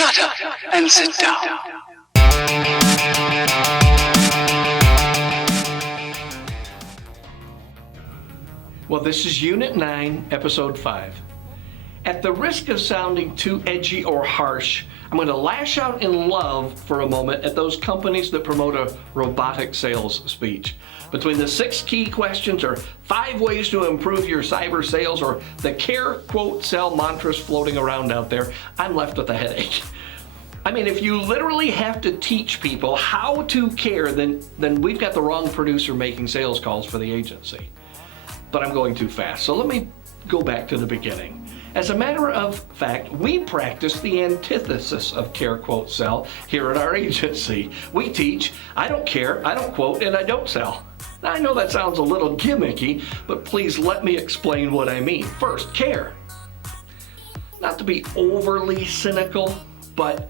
Shut up and sit down. Well, this is Unit 9, Episode 5. At the risk of sounding too edgy or harsh, I'm going to lash out in love for a moment at those companies that promote a robotic sales speech. Between the 6 key questions or 5 ways to improve your cyber sales or the care, quote, sell mantras floating around out there, I'm left with a headache. I mean, if you literally have to teach people how to care, then we've got the wrong producer making sales calls for the agency. But I'm going too fast, so let me go back to the beginning. As a matter of fact, we practice the antithesis of care, quote, sell here at our agency. We teach, I don't care, I don't quote, and I don't sell. Now, I know that sounds a little gimmicky, but please let me explain what I mean. First, care. Not to be overly cynical, but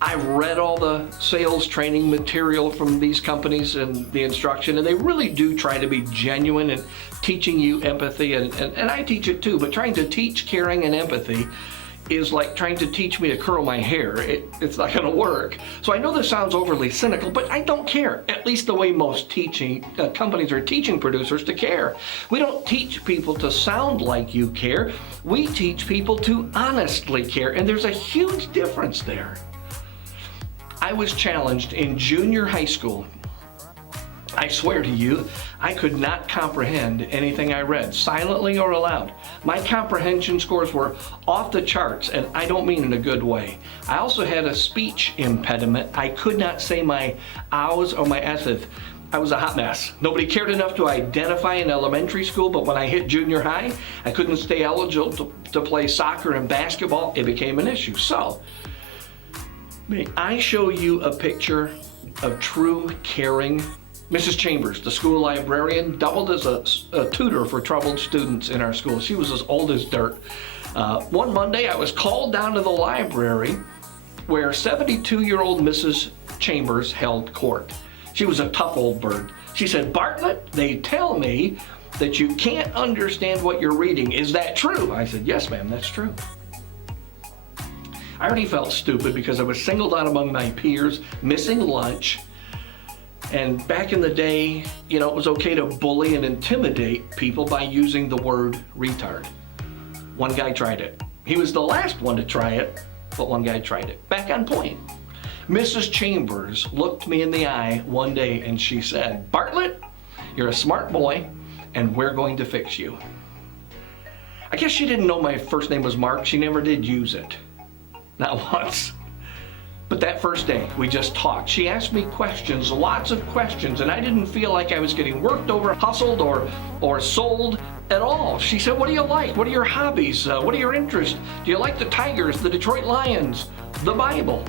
I've read all the sales training material from these companies and the instruction, and they really do try to be genuine in teaching you empathy, and I teach it too, but trying to teach caring and empathy is like trying to teach me to curl my hair. It's not gonna work. So I know this sounds overly cynical, but I don't care, at least the way most companies are teaching producers to care. We don't teach people to sound like you care. We teach people to honestly care, and there's a huge difference there. I was challenged in junior high school. I swear to you, I could not comprehend anything I read, silently or aloud. My comprehension scores were off the charts, and I don't mean in a good way. I also had a speech impediment. I could not say my ows or my s's. I was a hot mess. Nobody cared enough to identify in elementary school, but when I hit junior high, I couldn't stay eligible to play soccer and basketball. It became an issue. So, may I show you a picture of true caring? Mrs. Chambers, the school librarian, doubled as a tutor for troubled students in our school. She was as old as dirt. One Monday, I was called down to the library where 72-year-old Mrs. Chambers held court. She was a tough old bird. She said, "Bartlett, they tell me that you can't understand what you're reading. Is that true?" I said, "Yes, ma'am, that's true." I already felt stupid because I was singled out among my peers, missing lunch. And back in the day, it was okay to bully and intimidate people by using the word retard. One guy tried it. He was the last one to try it, but one guy tried it. Back on point. Mrs. Chambers looked me in the eye one day and she said, "Bartlett, you're a smart boy and we're going to fix you." I guess she didn't know my first name was Mark. She never did use it. Not once. But that first day, we just talked. She asked me questions, lots of questions, and I didn't feel like I was getting worked over, hustled, or sold at all. She said, "What do you like? What are your hobbies? What are your interests? Do you like the Tigers, the Detroit Lions, the Bible?"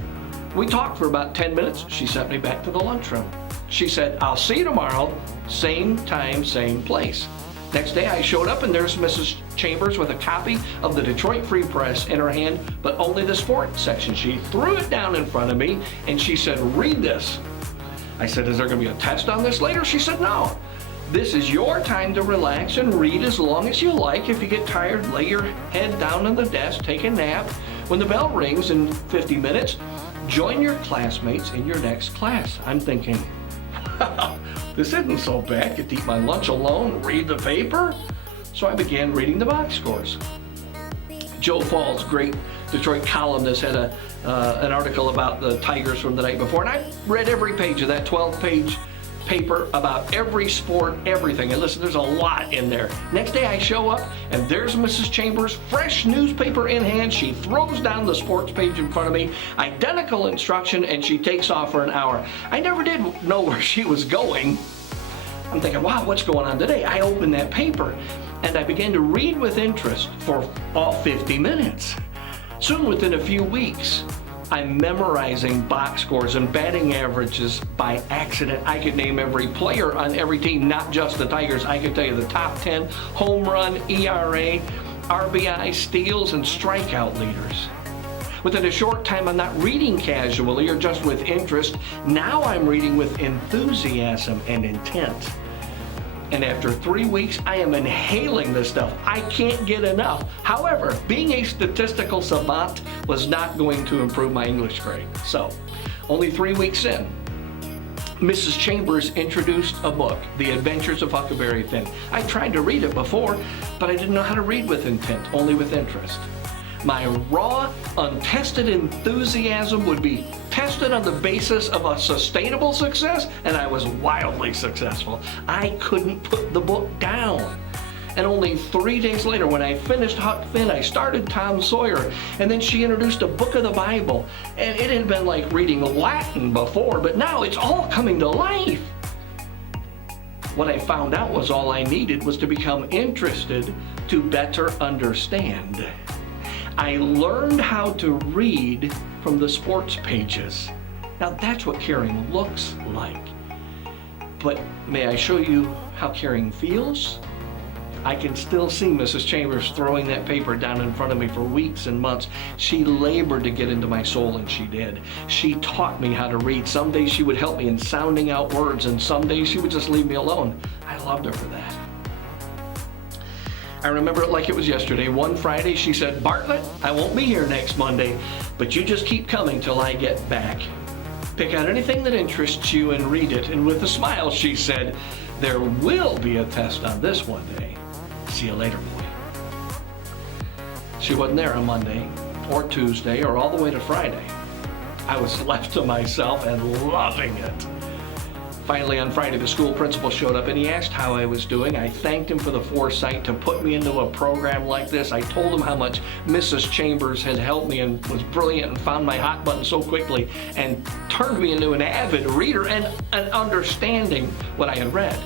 We talked for about 10 minutes. She sent me back to the lunchroom. She said, "I'll see you tomorrow, same time, same place." Next day I showed up and there's Mrs. Chambers with a copy of the Detroit Free Press in her hand, but only the sports section. She threw it down in front of me and she said, "Read this." I said, "Is there going to be a test on this later?" She said, "No. This is your time to relax and read as long as you like. If you get tired, lay your head down on the desk, take a nap. When the bell rings in 50 minutes, join your classmates in your next class." I'm thinking, this isn't so bad. I get to eat my lunch alone, read the paper. So I began reading the box scores. Joe Falls, great Detroit columnist, had an article about the Tigers from the night before, and I read every page of that 12-page paper about every sport, everything. And listen, there's a lot in there. Next day I show up, and there's Mrs. Chambers, fresh newspaper in hand. She throws down the sports page in front of me, identical instruction, and she takes off for an hour. I never did know where she was going. I'm thinking, wow, what's going on today? I opened that paper, and I began to read with interest for all 50 minutes. Soon, within a few weeks, I'm memorizing box scores and batting averages by accident. I could name every player on every team, not just the Tigers. I could tell you the top 10 home run, ERA, RBI, steals, and strikeout leaders. Within a short time, I'm not reading casually or just with interest. Now I'm reading with enthusiasm and intent. And after 3 weeks, I am inhaling this stuff. I can't get enough. However, being a statistical savant was not going to improve my English grade. So, only 3 weeks in, Mrs. Chambers introduced a book, The Adventures of Huckleberry Finn. I tried to read it before, but I didn't know how to read with intent, only with interest. My raw, untested enthusiasm would be tested on the basis of a sustainable success, and I was wildly successful. I couldn't put the book down. And only 3 days later, when I finished Huck Finn, I started Tom Sawyer, and then she introduced a book of the Bible. And it had been like reading Latin before, but now it's all coming to life. What I found out was all I needed was to become interested to better understand. I learned how to read from the sports pages. Now that's what caring looks like. But may I show you how caring feels? I can still see Mrs. Chambers throwing that paper down in front of me for weeks and months. She labored to get into my soul, and she did. She taught me how to read. Some days she would help me in sounding out words, and some days she would just leave me alone. I loved her for that. I remember it like it was yesterday. One Friday she said, "Bartlett, I won't be here next Monday, but you just keep coming till I get back. Pick out anything that interests you and read it." And with a smile she said, "There will be a test on this one day. See you later, boy." She wasn't there on Monday or Tuesday or all the way to Friday. I was left to myself and loving it. Finally, on Friday, the school principal showed up and he asked how I was doing. I thanked him for the foresight to put me into a program like this. I told him how much Mrs. Chambers had helped me and was brilliant and found my hot button so quickly and turned me into an avid reader and understanding what I had read.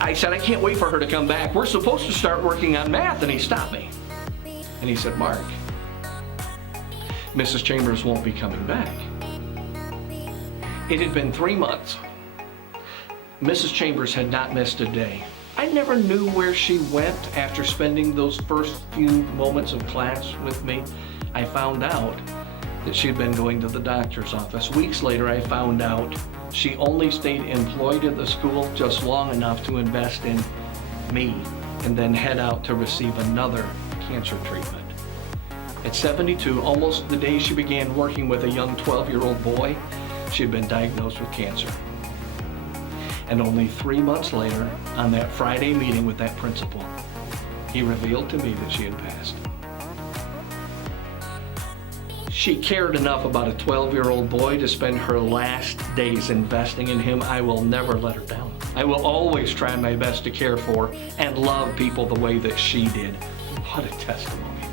I said, "I can't wait for her to come back. We're supposed to start working on math." And he stopped me. And he said, "Mark, Mrs. Chambers won't be coming back." It had been 3 months. Mrs. Chambers had not missed a day. I never knew where she went after spending those first few moments of class with me. I found out that she had been going to the doctor's office. Weeks later, I found out she only stayed employed at the school just long enough to invest in me and then head out to receive another cancer treatment. At 72, almost the day she began working with a young 12-year-old boy, she had been diagnosed with cancer. And only 3 months later, on that Friday meeting with that principal, he revealed to me that she had passed. She cared enough about a 12-year-old boy to spend her last days investing in him. I will never let her down. I will always try my best to care for and love people the way that she did. What a testimony.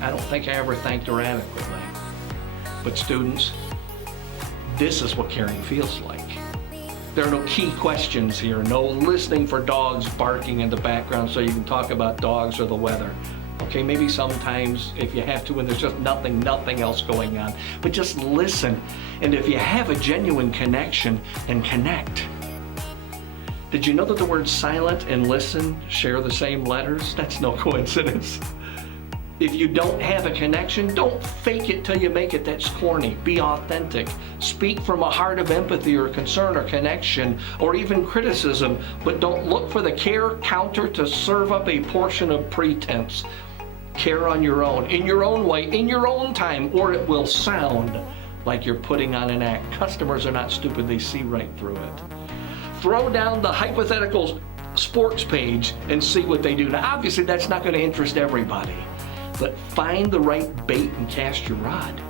I don't think I ever thanked her adequately. But students, this is what caring feels like. There are no key questions here, no listening for dogs barking in the background so you can talk about dogs or the weather. Okay, maybe sometimes if you have to when there's just nothing else going on. But just listen, and if you have a genuine connection, then connect. Did you know that the words silent and listen share the same letters? That's no coincidence. If you don't have a connection, don't fake it till you make it. That's corny. Be authentic. Speak from a heart of empathy or concern or connection or even criticism, but don't look for the care counter to serve up a portion of pretense. Care on your own, in your own way, in your own time, or it will sound like you're putting on an act. Customers are not stupid. They see right through it. Throw down the hypothetical sports page and see what they do. Now, obviously, that's not going to interest everybody. But find the right bait and cast your rod.